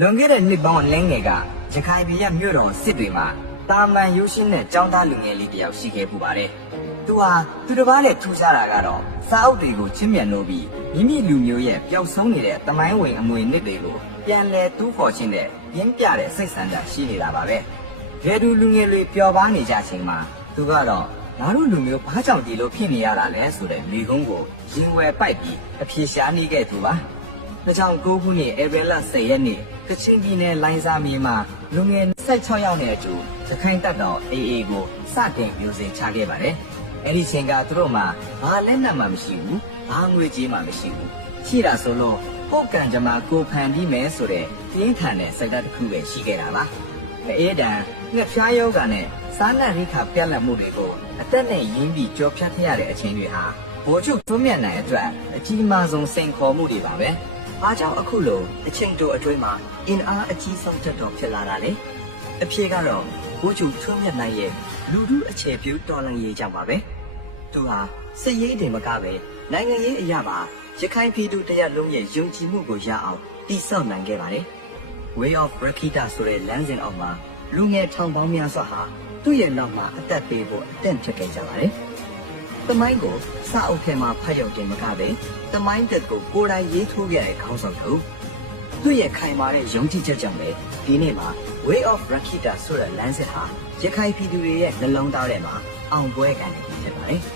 လွန်ခဲ့တဲ့နှစ်ပေါင်းအနည်းငယ်ကရခိုင်ပြည်ရဲ့မြို့တော်စစ်တွေမှာတာမန်ရိုးရှင်းတဲ့ចောင်းသားလူငယ်လေးတယောက်ရှိခဲ့ပူပါတယ်။သူဟာသူတစ်ပါးနဲ့ထူးခြားတာကတော့စာအုပ်တွေကိုချစ်မြတ်လို့ပြီးမိမိလူမျိုးရဲ့ပျောက်ဆုံးနေတဲ့တမိုင်းဝင်အမွေအနှစ်တွေကိုပြန်လည်တူးဖော်ခြင်းနဲ့ပြင်းပြတဲ့စိတ်ဆန္ဒရှိနေတာပါပဲ။ဘယ်သူလူငယ်တွေပျော်ပါနေကြချိန်မှာသူကတော့ငါတို့လူမျိုးဘာကြောင့်ဒီလိုဖြစ်နေရတာလဲဆိုတဲ့မိကုန်းကိုရင်ဝယ်ပိုက်ပြီးအပြေရှားနေခဲ့သူပါ။2009ခုနှစ်ဧပြီလ10ရက်နေ့ကချင်ပြည်နယ်လိုင်ဇာမြေမှာလူငယ်16ယောက်နဲ့အတူရခိုင်တပ်တော် AA ကိုစတင်ပြိုစင်ချခဲ့ပါတယ်။အဲဒီချိန်ကသူတို့မှာဘာလက်နက်မှမရှိဘူး၊ဘာငွေကြေးမှမရှိဘူး။ရှိတာဆိုလို့ပုတ်ကန်ကြမှာကိုဖန်ပြီးမယ်ဆိုတဲ့ပြင်းထန်တဲ့စကားတစ်ခုပဲရှိခဲ့တာပါ။အေးတန်ငှက်ဖျားယောဂနဲ့စားနပ်ရိက္ခာပြတ်လတ်မှုတွေကိုအသက်နဲ့ရင်းပြီးကြော်ဖြတ်ခဲ့ရတဲ့အချိန်တွေဟာဗိုလ်ချုပ်သွန်းမြတ်နိုင်အတွက်အကြီးမားဆုံးစိန်ခေါ်မှုတွေပါပဲ။အားကြောင့်အခုလိုအချိန်တိုအတွင်းမှာအင်အားအကြီးဆုံးတက်တော်ဖြစ်လာတာလေ။အဖြေကတော့ဗိုလ်ချုပ်သွန်းမြတ်နိုင်ရဲ့လူထုအခြေပြုတော်လှန်ရေးကြောင့်ပါပဲ။သူဟာစစ်ရေးတင်မကပဲနိုင်ငံရေးအရာပါရခိုင်ပြည်သူတရက်လုံးရဲ့ယုံကြည်မှုကိုရအောင်တည်ဆောက်နိုင်ခဲ့ပါတယ်။ Way of Rakita ဆိုတဲ့လမ်းစဉ်အောက်မှာလူငယ်ထောင်ပေါင်းများစွာဟာသူ့ရဲ့နောက်မှာအသက်ပေးဖို့အသင့်ဖြစ်ခဲ့ကြပါတယ်။သမိုင်းကိုစာအုပ်ထဲမှာဖတ်ရောက်တင်မကပဲသမိုင်းတက်ကိုကိုယ်တိုင်ရေးထိုးခဲ့တဲ့ခေါင်းဆောင်သူသူ့ရဲ့ခိုင်မာတဲ့ယုံကြည်ချက်ကြောင့်ပဲဒီနေ့မှာ Way of Rakita ဆိုတဲ့လမ်းစဉ်ဟာရခိုင်ပြည်သူတွေရဲ့နှလုံးသားထဲမှာအောင်ပွဲခံနေဖြစ်ပါတယ်။